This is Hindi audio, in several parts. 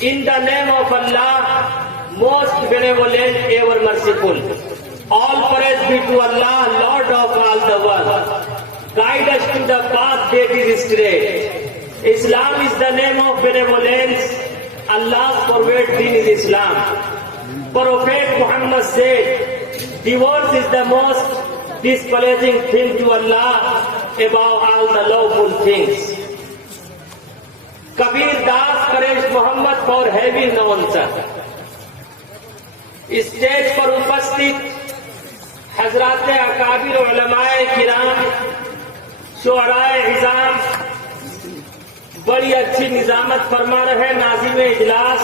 In the name of Allah, most benevolent, ever merciful. All praise be to Allah, Lord of all the world. Guide us to the path that is straight. Islam is the name of benevolence. Allah's forward deen is Islam. Prophet Muhammad said, divorce is the most displeasing thing to Allah above all the lawful things. Kabir Das praised Muhammad for having no answer. Stage पर उपस्थित हजरात अकाबिर उलमाए किराम, शुअराए इज़ाम बड़ी अच्छी निजामत फरमा रहे। नाज़िम इजलास,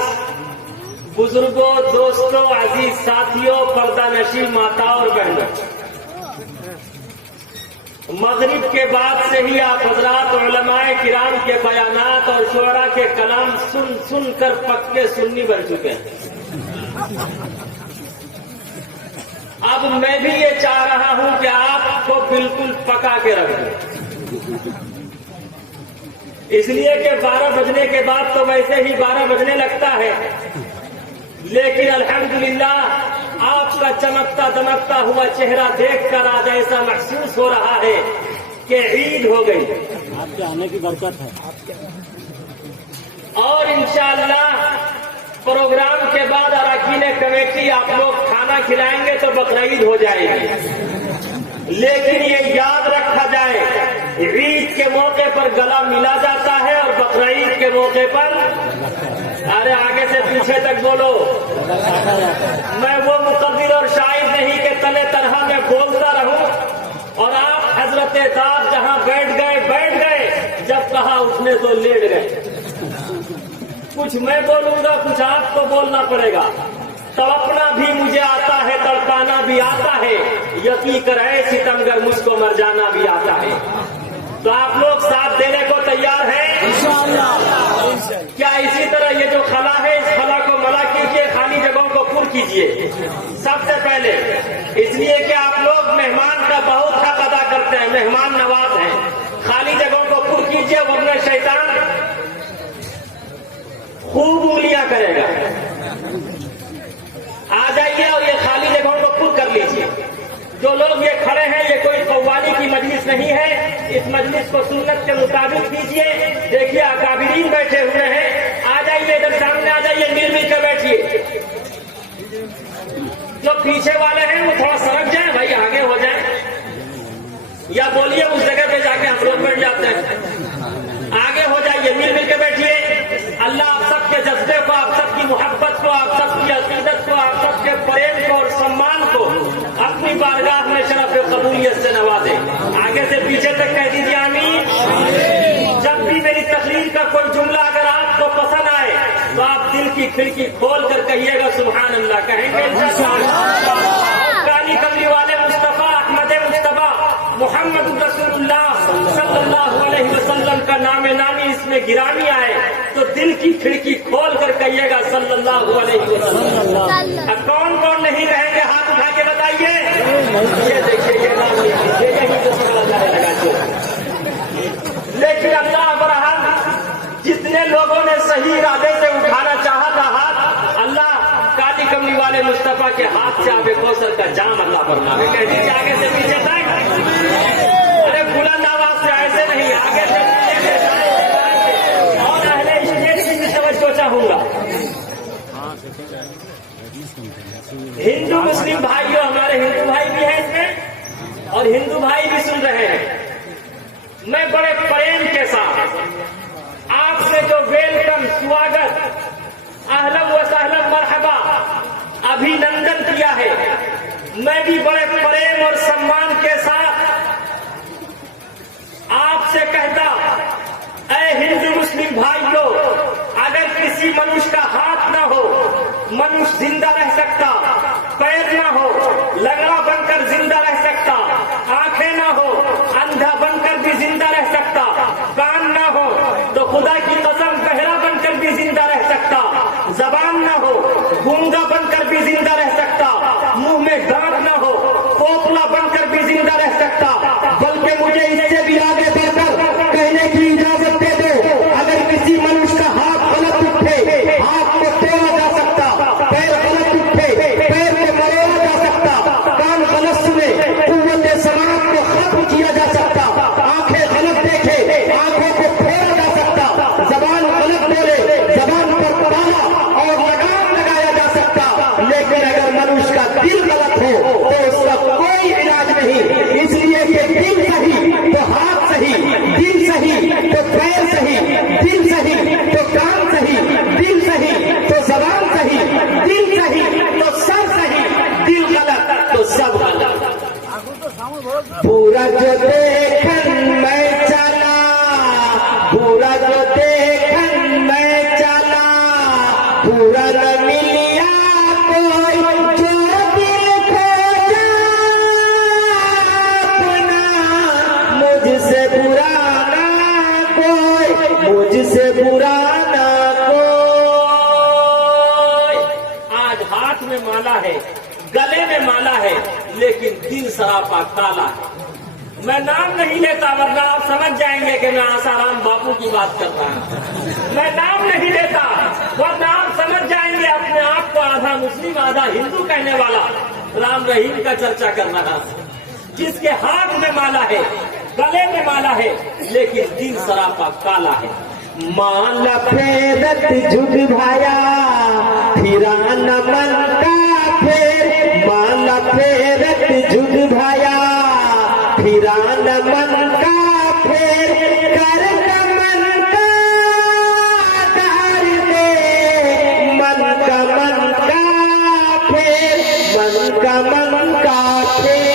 बुजुर्गों, दोस्तों, अजीज साथियों, पर्दा नशी माता और बहनों, मगरिब के बाद से ही आप हजरात उलमाए किराम के बयानात और शुअरा के कलाम सुन सुन कर पक्के सुन्नी बन चुके हैं। अब मैं भी ये चाह रहा हूं कि आपको बिल्कुल पका के रख दूं, इसलिए कि 12 बजने के बाद तो वैसे ही 12 बजने लगता है, लेकिन अल्हम्दुलिल्लाह आपका चमकता दमकता हुआ चेहरा देखकर आज ऐसा महसूस हो रहा है कि ईद हो गई। आपके आने की बरकत है। और इंशाअल्लाह प्रोग्राम के बाद अरकान कमेटी आप लोग खाना खिलाएंगे तो बकरीद हो जाएगी। लेकिन ये याद रखा जाए, ईद के मौके पर गला मिला जाता है और बकरीद के मौके पर, अरे आगे से पीछे तक बोलो, मैं वो मुकद्दिर और शायर नहीं के तले तरह में बोलता रहूं और आप हजरत साहब जहां बैठ गए, जब कहा उसने तो लेट गए। कुछ मैं बोलूंगा, कुछ आपको बोलना पड़ेगा। तड़पना भी मुझे आता है, तड़पाना भी आता है, यकीन करे सितमगर मुझको मर जाना भी आता है। तो आप लोग साथ देने को तैयार हैं इंशाअल्लाह? क्या इसी तरह ये जो खला है, इस खला को मला कीजिए, खाली जगहों को पूर्ण कीजिए सबसे पहले, इसलिए कि आप लोग मेहमान का बहुत हक अदा करते हैं, मेहमान नवाज हैं। खाली जगहों को पूर्ण कीजिए, वरना शैतान खूब उंगलियां करेगा। आ जाइए और ये खाली जगहों को पूर्ण कर लीजिए। जो लोग ये खड़े हैं, ये कोई कव्वाली की मजलिस नहीं है, इस मजलिस को सुन्नत के मुताबिक कीजिए। देखिए अकाबिरीन बैठे हुए हैं, आ जाइए इधर सामने आ जाइए, मिल कर बैठिए। जो पीछे वाले हैं वो थोड़ा सरक जाए भाई, आगे हो जाए, या बोलिए उस जगह पे जाके हम लोग बैठ जाते हैं। आगे हो जाइए, मिल के बैठिए। अल्लाह आप सबके जज्बे को, आप सबकी मोहब्बत को, आप सबकी अकीदत को, आप सबके प्रेम को और सम्मान को अपनी बारगाह में शरफ कबूलियत से नवाजे। आगे से पीछे तक कह दीजिए आमीन। जब भी मेरी तकरीर का कोई जुमला अगर आपको पसंद आए तो आप दिल की खिड़की खोल कर कहिएगा सुभान अल्लाह। कहेंगे काली कमली वाले मुस्तफा अहमद मुस्तफा मोहम्मद रसूलुल्लाह सल्लल्लाहु अलैहि वसल्लम का नाम नामी इसमें गिरामी आए तो दिल की खिड़की खोल कर कहिएगा सल्लल्लाहु अलैहि वसल्लम। अब कौन कौन नहीं रहेंगे हाथ उठा के बताइए। ये देखिए ये नाम यही तो समझ लगा। लेकिन अल्लाह बरहम जितने लोगों ने सही इरादे से उठाना चाहा था हाथ, अल्लाह काली कमली वाले मुस्तफा के हाथ से आबे कौसर का जाम अल्लाह फरमावे। कह दीजिए आगे से पीछे तक, अरे बुलंद आवाज से ऐसे नहीं, आगे से पीछे और अहले स्टेज की भी तवज्जो चाहूंगा। हिंदू मुस्लिम भाइयों, हमारे हिंदू भाई भी हैं इसमें और हिंदू भाई भी सुन रहे हैं। मैं बड़े प्रेम के साथ आपसे जो वेलकम, स्वागत, अहलन व सहलन मरहबा, अभिनंदन किया है, मैं भी बड़े प्रेम और सम्मान के साथ आपसे कहता, ऐ हिंदू मुस्लिम भाइयों, अगर किसी मनुष्य का हाथ ना हो, मनुष्य जिंदा रह सकता, पैर ना हो, लंगड़ा बनकर जिंदा रह सकता, आंखें ना हो, अंधा बनकर भी जिंदा रह सकता, कान ना हो तो खुदा की कसम बहरा बनकर भी जिंदा रह सकता, जबान ना हो, गूंगा बनकर भी जिंदा रह सकता, मुंह में दांत ना हो, पोपला बनकर भी जिंदा रह सकता, बल्कि मुझे इससे भी आगे बढ़कर कहने की इजाजत दे दो, अगर किसी मनुष्य का हाथ गलत उठे, हाथ पूरा न मिलिया कोई जो दिल खोजा अपना, मुझसे बुरा ना कोई, मुझसे बुरा ना कोई। आज हाथ में माला है, गले में माला है, लेकिन दिल सरापा काला है। मैं नाम नहीं लेता वरना आप समझ जाएंगे कि मैं आसाराम बापू की बात कर रहा हूं। मैं नाम नहीं लेता वरना आप समझ जाएंगे अपने आप को आधा मुस्लिम आधा हिंदू कहने वाला राम रहीम का चर्चा कर रहा हूं, जिसके हाथ में माला है, गले में माला है, लेकिन दिल सरापा काला है। माला फेरत झुक भाया फिरा न मन का फेर, माला फेरत झुक भाया फिरा न मन का फेर, कर न मन का दार दे, मन का फेर, मन का फेर।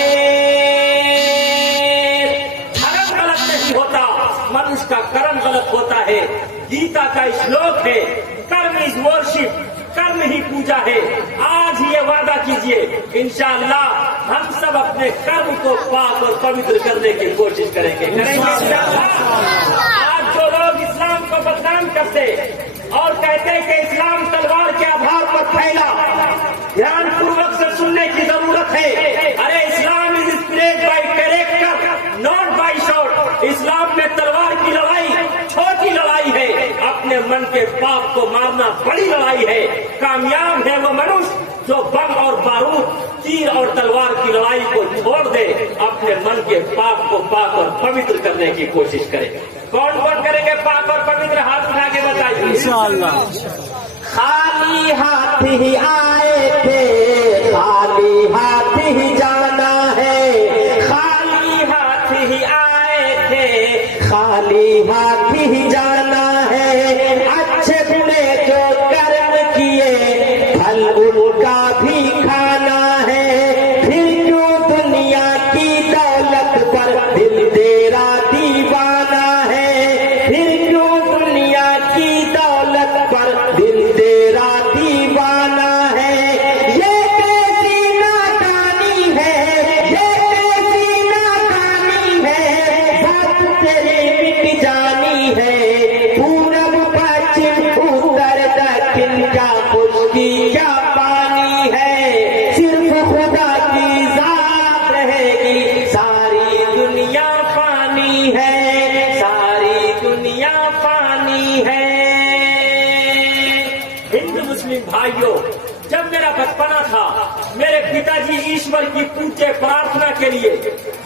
धर्म गलत नहीं होता, मनुष्य का कर्म गलत होता है। गीता का श्लोक है, कर्म इज वर्शिप, कर्म ही पूजा है। आज ही ये वादा कीजिए, इंशाअल्लाह हम सब अपने कर्म को पाक और पवित्र करने की कोशिश करेंगे इंशाअल्लाह। आज जो लोग इस्लाम को बदनाम करते और कहते हैं कि इस्लाम तलवार के आधार पर फैला, ध्यान पूर्वक से सुनने की जरूरत है। अरे Islam is spread by character not by shot. Islam में तलवार की लड़ाई छोटी लड़ाई है, अपने मन के पाप को मारना बड़ी लड़ाई है। कामयाब है वो मनुष्य जो बम और बारूद, तीर और तलवार की लड़ाई को छोड़ दे, अपने मन के पाप को पाक और पवित्र करने की कोशिश करे। कौन कौन करेंगे पाक और पवित्र? हाथ उठा के बताइए इंशाअल्लाह। खाली हाथ ही आए थे, खाली हाथ ही जाना है, खाली हाथ ही आए थे, खाली हाथ ही जाना है। अच्छे बुरे जो कर्म किए फल उनका भी खाना है। फिर क्यों दुनिया की दौलत पर दिल तेरा दीवाना है, फिर क्यों दुनिया की दौलत पर दिल तेरा दीवाना है। ये कैसी नाकानी है, ये कैसी नाकानी है, बात तेरी मिट जानी है। पूरब पश्चिम उत्तर दक्षिण का खुशकी क्या पानी है, सिर्फ खुदा की जात रहेगी, सारी दुनिया पानी है, सारी दुनिया पानी है। हिंदू मुस्लिम भाइयों, जब मेरा बचपना था, मेरे पिताजी ईश्वर की पूजे प्रार्थना के लिए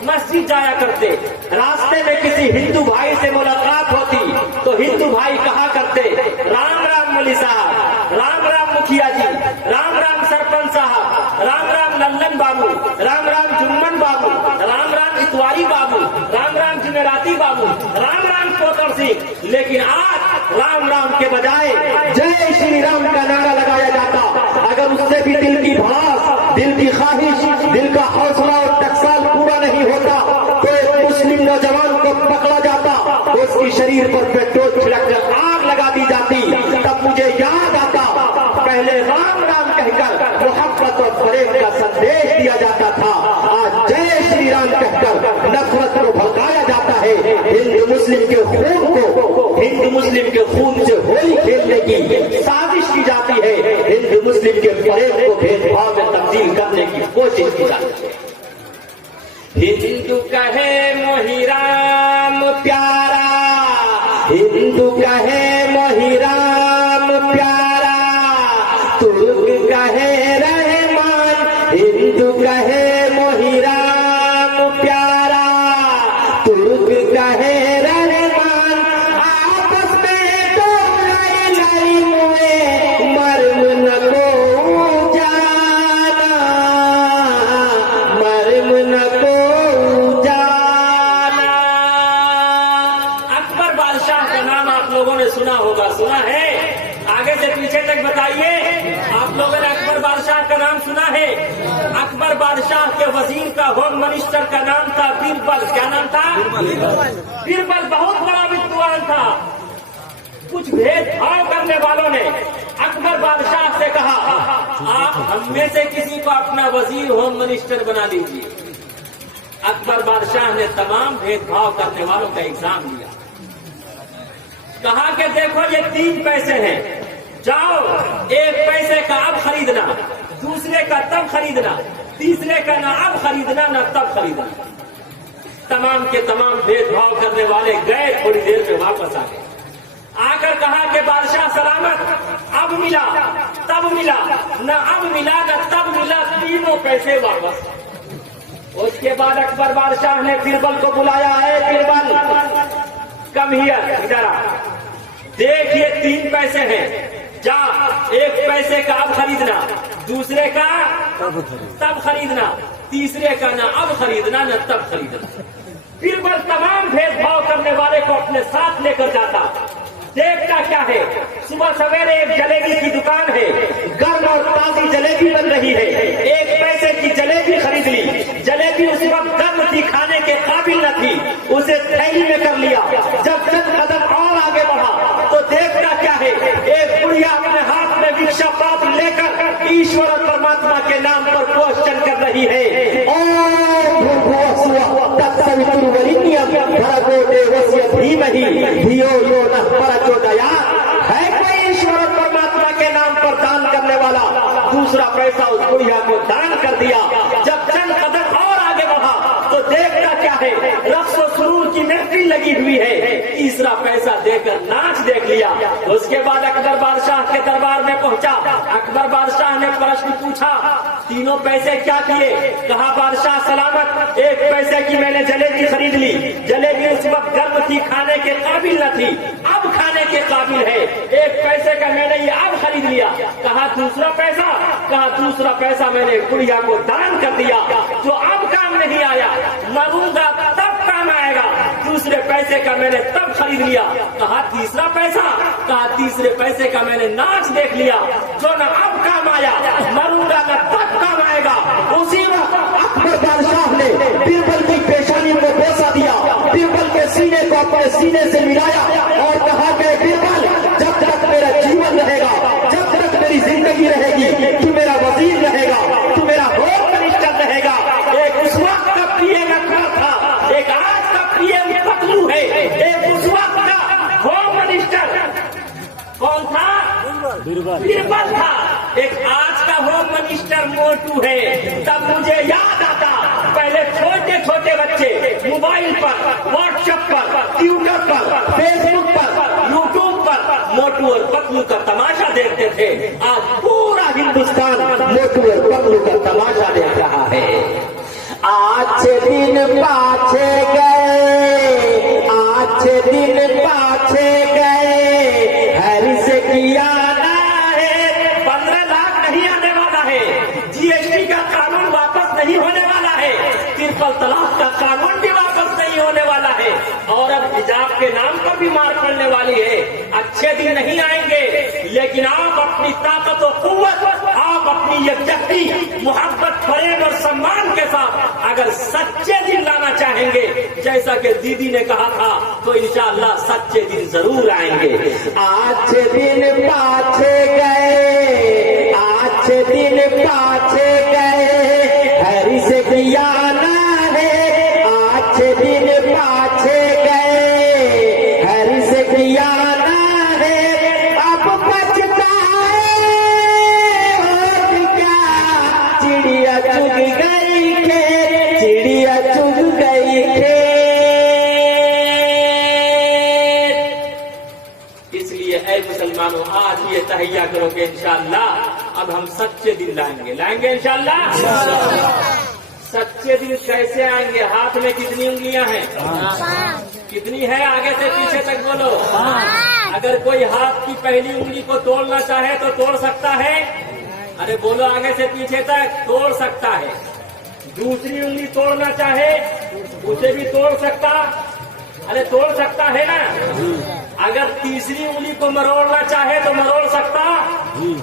मस्जिद जाया करते। रास्ते में किसी हिंदू भाई से मुलाकात होती तो हिंदू भाई कहा करते, राम राम मौलवी साहब, राम राम मुखिया जी, राम राम सरपंच साहब, राम राम लल्लन बाबू, राम राम जुम्मन बाबू, राम राम इतवारी बाबू, राम राम जुमेराती बाबू, राम राम कोतर सिंह। लेकिन आज राम राम के बजाय जय श्री राम का नारा लगाया जाता। अगर उससे भी दिल की भाव, दिल की ख्वाहिश, दिल का हौसला और टकसाल पूरा नहीं होता तो एक मुस्लिम नौजवान को पकड़ा जाता, तो उसकी शरीर पर पेट्रोल छिड़ककर आग लगा दी जाती। तब मुझे याद आता, पहले राम राम कहकर मोहब्बत और प्रेम का संदेश दिया जाता था, आज जय श्री राम कहकर नफरत को भड़काया जाता है। हिंदू मुस्लिम के खून को, हिंदू मुस्लिम के खून से होली खेलने की साजिश की जाती है। हिंदू मुस्लिम के प्रेम को भेदभाव में तब्दील करने की कोशिश की जाती है। हिंदू कहे मोहि राम प्यारा, हिंदू कहे मोहि राम प्यारा, तुर्क कहे रहमान, हिंदू कहे मोहि राम प्यारा, तुर्क कहे रहमान। आपस में तो लई लई मुए, मर्म न को जाना, मर्म न को जाना। अकबर बादशाह का नाम आप लोगों ने सुना होगा, सुना है? आगे से पीछे तक बताइए, आप लोगों ने अकबर बादशाह का नाम सुना है? अकबर बादशाह के वजीर का, होम मिनिस्टर का नाम था बीरबल। क्या नाम था? बीरबल बहुत बड़ा विद्वान था। कुछ भेदभाव करने वालों ने अकबर बादशाह हम में से किसी को अपना वजीर होम मिनिस्टर बना लीजिए। अकबर बादशाह ने तमाम भेदभाव करने वालों का एग्जाम लिया। कहा कि देखो ये 3 पैसे हैं, जाओ 1 पैसे का अब खरीदना, दूसरे का तब खरीदना, तीसरे का ना अब खरीदना ना तब खरीदना। तमाम के तमाम भेदभाव करने वाले गए, थोड़ी देर में वापस आ गए। आकर कहा कि बादशाह सलामत, अब मिला तब मिला, न अब मिला न तब मिला, तीनों पैसे वापस। उसके बाद अकबर बादशाह ने बिरबल को बुलाया है, बिरबल कम हियर, इधर आ, देख ये 3 पैसे हैं, जा 1 पैसे का अब खरीदना, दूसरे का तब खरीदना, तीसरे का ना अब खरीदना न तब खरीदना। बिरबल तमाम भेदभाव करने वाले को अपने साथ लेकर जाता। देखता क्या है, सुबह सवेरे एक जलेबी की दुकान है, गर्म और ताजी जलेबी बन रही है। 1 पैसे की जलेबी खरीद ली। जलेबी उस वक्त गर्म थी, खाने के काबिल न थी, उसे थैली में कर लिया। जब चंद कदम और आगे बढ़ा तो देखता क्या है, एक बुढ़िया अपने हाथ में भिक्षा पात्र लेकर ईश्वर और परमात्मा के नाम पर क्वेश्चन कर रही है। है कोई ईश्वर और परमात्मा के नाम पर दान करने वाला? दूसरा पैसा उस बुढ़िया को दान कर दिया। जब चंद कदम और आगे बढ़ा तो देखता क्या है, रक्स और सुरूर की महफिल लगी हुई है। तीसरा पैसा देकर नाच देख लिया। उसके बाद अकबर बादशाह के दरबार में पहुंचा। अकबर बादशाह ने प्रश्न पूछा, तीनों पैसे क्या किए? कहा बादशाह सलामत, 1 पैसे की मैंने जलेबी खरीद ली। जलेबी उस वक्त गर्म थी, खाने के काबिल न थी, अब खाने के काबिल है। 1 पैसे का मैंने ये अब खरीद लिया। कहा दूसरा पैसा? कहा दूसरा पैसा मैंने गुड़िया को दान कर दिया, जो अब काम नहीं आया, मरूंगा तब काम आएगा। दूसरे पैसे का मैंने तब खरीद लिया। कहा तीसरा पैसा? कहा तीसरे पैसे का मैंने नाच देख लिया, जो न अब काम आया, मरूंगा न तब काम आएगा। उसी वक्त अकबर बादशाह ने बिरबल की पेशानी को बोसा दिया, बिरबल के सीने को अपने सीने से मिलाया और कहा कि बिरबल, जब तक मेरा जीवन रहेगा, जब तक मेरी जिंदगी रहेगी, तू मेरा वजीर रहेगा, तू मेरा होम मिनिस्टर रहेगा। एक उस वक्त का पीएम अकबर था, एक आज का पीएम पतलू है, एक उस वक्त का होम मिनिस्टर कौन था? बिरबल था। एक आज का होम मिनिस्टर मोटू है। तब मुझे याद आता, पहले छोटे छोटे बच्चे मोबाइल पर, व्हाट्सएप पर, ट्विटर पर, फेसबुक पर, यूट्यूब पर मोटू और पतलू का तमाशा देखते थे। आज पूरा हिंदुस्तान मोटू और पतलू का तमाशा देख रहा है। आज दिन पाछे गए, आज दिन पाछे गए, हर से किया ना है। 15 लाख नहीं आने वाला है, जीएसटी का कानून वापस नहीं होने वाला है, ट्रिपल तलाक का कानून भी वापस नहीं होने वाला है, और अब हिजाब के नाम पर भी मार पड़ने वाली है। अच्छे दिन नहीं आएंगे, लेकिन आप अपनी ताकत और कुव्वत, आप अपनी यकजहती, मोहब्बत, प्रेम और सम्मान के साथ अगर सच्चे दिन लाना चाहेंगे, जैसा कि दीदी ने कहा था, तो इंशाअल्लाह सच्चे दिन जरूर आएंगे। आज दिन पाछे गए, आज दिन पाछे गए, हरी से किया ना है। आज दिन पाछे गए, हरी से किया ना है। अब पछताए और क्या, चिड़िया चुग गई खेत, चिड़िया चुग गई खेत। इसलिए ऐ मुसलमानों, आज ये तहैया करोगे इंशाअल्लाह, अब हम सच्चे दिन लाएंगे इंशाअल्लाह। सच्चे दिन कैसे आएंगे? हाथ में कितनी उंगलियां हैं? कितनी है? आगे से पीछे तक बोलो। अगर कोई हाथ की पहली उंगली को तोड़ना चाहे तो तोड़ सकता है? अरे बोलो, आगे से पीछे तक तोड़ सकता है। दूसरी उंगली तोड़ना चाहे उसे भी तोड़ सकता, अरे तोड़ सकता है ना। अगर तीसरी उंगली को मरोड़ना चाहे तो मरोड़ सकता,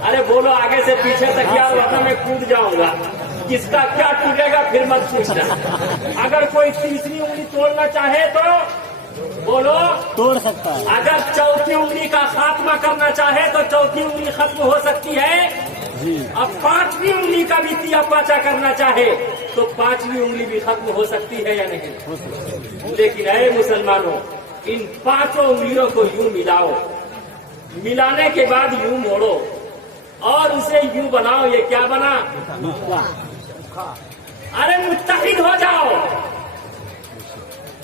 अरे बोलो आगे से पीछे तक, यार वरना मैं कूद जाऊंगा। किसका क्या टूटेगा फिर मत पूछना। अगर कोई तीसरी उंगली तोड़ना चाहे तो बोलो तोड़ सकता है। अगर चौथी उंगली का खात्मा करना चाहे तो चौथी उंगली खत्म हो सकती है? अब 5वीं उंगली का भी तिया पाचा करना चाहे तो 5वीं उंगली भी खत्म हो सकती है या नहीं? लेकिन ऐ मुसलमानों, इन 5 उंगलियों को यूं मिलाओ, मिलाने के बाद यूं मोड़ो और उसे यूं बनाओ। ये क्या बना? अरे मुत्तहिद हो जाओ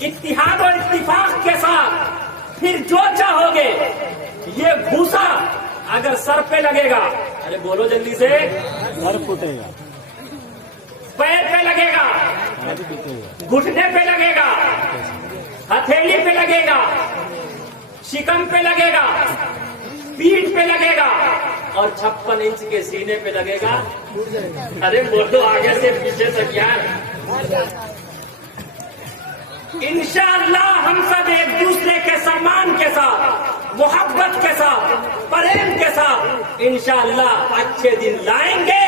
इत्तिहाद और इत्तिफाक के साथ। फिर जो चाहोगे, ये भूसा अगर सर पे लगेगा, अरे बोलो जल्दी से, घर फूटेगा, पैर पे लगेगा, घर फूटेगा, घुटने पे लगेगा, हथेली पे लगेगा, शिकम पे लगेगा, पीठ पे लगेगा और 56 इंच के सीने पे लगेगा। अरे बोलो आगे से पीछे तक यार। इंशाअल्लाह हम सब एक दूसरे के सम्मान के साथ, मोहब्बत के साथ, प्रेम के साथ इंशाअल्लाह अच्छे दिन लाएंगे।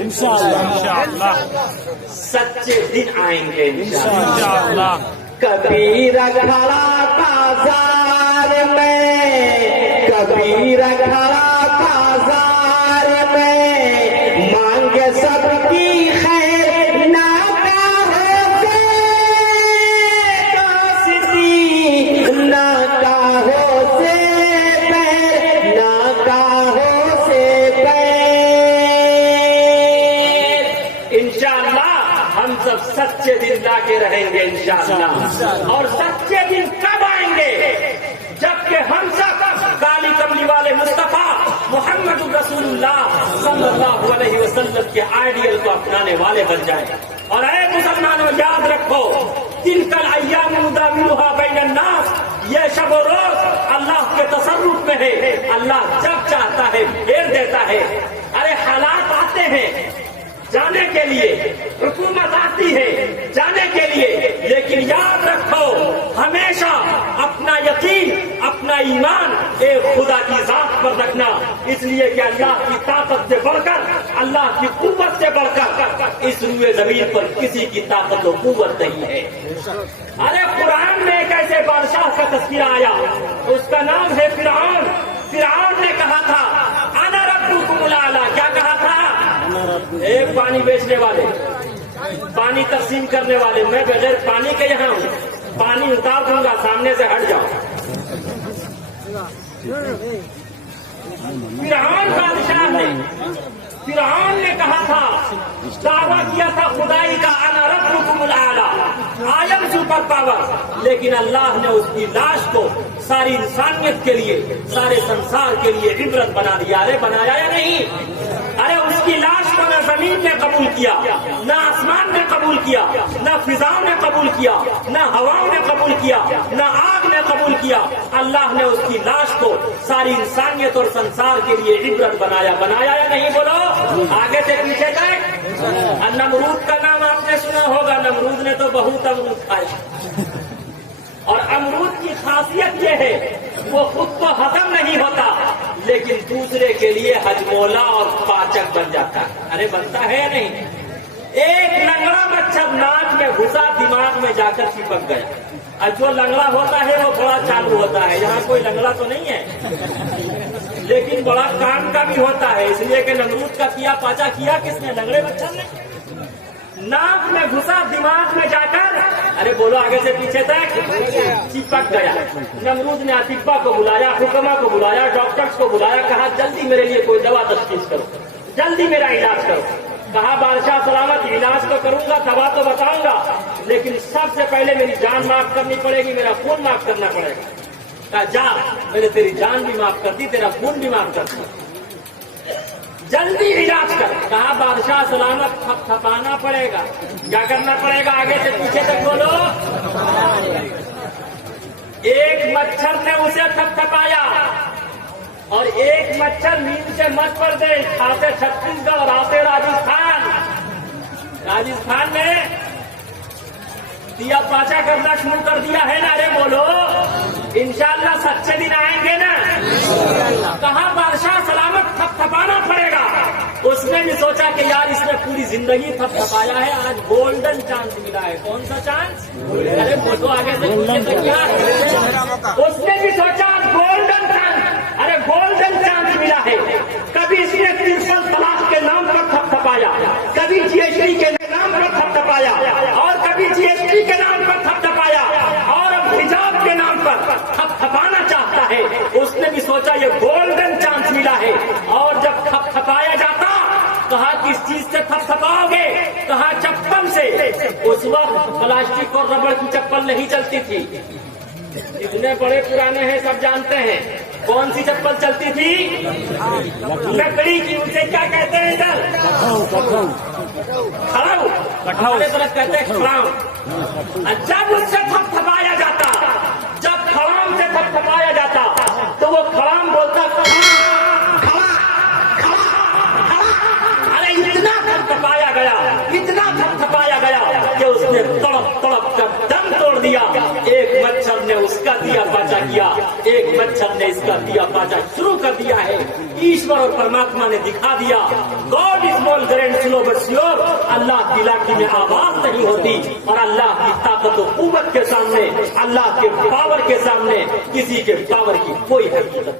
इंशाअल्लाह सच्चे दिन आएंगे इंशाअल्लाह। कबीर खड़ा बाजार में, कबीर खड़ा बाजार में, मांगे सबकी खैर नाकाहों से, कासिदी नाकाहों से पैर, नाकाहों से पैर। इंशाअल्लाह हम सब सच्चे दिन लाके रहेंगे इंशाअल्लाह। और सच्चे दिन कब आएंगे? जबकि हम सब काली कमली वाले मुस्तफा मोहम्मद रसूलुल्लाह सल्लल्लाहु अलैहि वसल्लम के आइडियल को अपनाने वाले बन जाए। और ऐ मुसलमानों, याद रखो, तिलकल अय्याम नुदाविलुहा बैनन नास, ये शब और रोज अल्लाह के तसर्रुफ में है। अल्लाह जब चाहता है फेर देता है। अरे हालात आते हैं जाने के लिए, हुकूमत आती है जाने के लिए, लेकिन याद रखो हमेशा अपना यकीन, अपना ईमान एक खुदा की जात पर रखना। इसलिए कि अल्लाह की ताकत से बढ़कर, अल्लाह की कुव्वत से बढ़कर इस रूए जमीन पर किसी की ताकत और कुव्वत नहीं है। अरे कुरान में एक ऐसे बादशाह का तस्करा आया, उसका नाम है फिरौन। फिरौन ने कहा था अना रब्बुकुमुल आला। क्या कहा था? एक पानी बेचने वाले, पानी तकसीम करने वाले, मैं बगैर पानी के यहाँ हूँ, पानी उतार दूंगा, सामने से हट जाओ। फिरौन ने कहा था, दावा किया था खुदाई का, अना रब्बुकुमुल आला, आई एम सुपर पावर। लेकिन अल्लाह ने उसकी लाश को सारी इंसानियत के लिए, सारे संसार के लिए इबरत बना दिया। अरे बनाया या नहीं? अरे उसकी लाश को न जमीन ने कबूल किया, न आसमान ने कबूल किया, न फिजाओं ने कबूल किया, न हवाओं ने कबूल किया, न आग ने कबूल किया। अल्लाह ने उसकी लाश को सारी इंसानियत और संसार के लिए इबरत बनाया। बनाया या नहीं? बोलो आगे से पीछे तक। नमरूद का नाम आपने सुना होगा। नमरूद ने तो बहुत अमरूद खाए। और अमरूद की खासियत यह है, वो खुद तो हजम नहीं होता, लेकिन दूसरे के लिए हजमोला और पाचक बन जाता है। अरे बनता है या नहीं? एक लंगड़ा मच्छर नाक में घुसा, दिमाग में जाकर चिपक गया। और जो लंगड़ा होता है वो बड़ा चालू होता है। यहाँ कोई लंगड़ा तो नहीं है, लेकिन बड़ा काम का भी होता है। इसलिए कि नमरूद का किया पाचा किया किसने? लंगड़े मच्छर ने। नाक में घुसा, दिमाग में जाकर, अरे बोलो आगे से पीछे तक, चिपक गया। नमरूद ने अतिब्बा को बुलाया, हुक्मा को बुलाया, डॉक्टर्स को बुलाया, कहा जल्दी मेरे लिए कोई दवा तजवीज करो, जल्दी मेरा इलाज करो। कहा बादशाह सलामत, इलाज तो करूंगा, दवा तो बताऊंगा, लेकिन सबसे पहले मेरी जान माफ करनी पड़ेगी, मेरा खून माफ करना पड़ेगा। कहा जा, मैंने तेरी जान भी माफ कर दी, तेरा खून भी माफ कर दिया, जल्दी इलाज कर। कहा बादशाह सलामत, थपथपाना पड़ेगा। क्या करना पड़ेगा? आगे से पीछे तक बोलो। एक मच्छर ने उसे थपथपाया और एक मच्छर नींद से मध्य प्रदेश, आते छत्तीसगढ़, आते राजस्थान। राजस्थान में दिया पाचा करना शुरू कर दिया है ना? अरे बोलो इंशाअल्लाह सच्चे दिन आएंगे ना? कहा बादशाह सलामत, थपथपाना पड़ेगा। उसने भी सोचा कि यार इसने पूरी जिंदगी थपथपाया है, आज गोल्डन चांस मिला है। कौन सा चांस? अरे फोटो आगे से पूछे तो क्या? उसने भी सोचा गोल्डन चांस, अरे गोल्डन चांस मिला है। कभी इसने 3 वक्त प्लास्टिक और रबड़ की चप्पल नहीं चलती थी। जितने बड़े पुराने हैं सब जानते हैं कौन सी चप्पल चलती थी, लकड़ी की। उसे क्या कहते हैं इधर, खड़ाऊ, हमारे तरफ कहते हैं खड़ाऊ। जब उससे थपथपाया जाता, जब खड़ाम से थपथपाया जाता तो वो खड़ाम बोलता इतना थपथपाया गया, इतना थपथपाया गया कि उसने तड़प तड़प कर दम तोड़ दिया। एक मच्छर ने उसका दिया पाचा किया, एक मच्छर ने इसका दिया पाचा शुरू कर दिया है। ईश्वर और परमात्मा ने दिखा दिया, God is more great slow but sure. Allah की लाठी में आवाज नहीं होती और अल्लाह की ताकत और कुव्वत के सामने, अल्लाह के पावर के सामने किसी के पावर की कोई हकीकत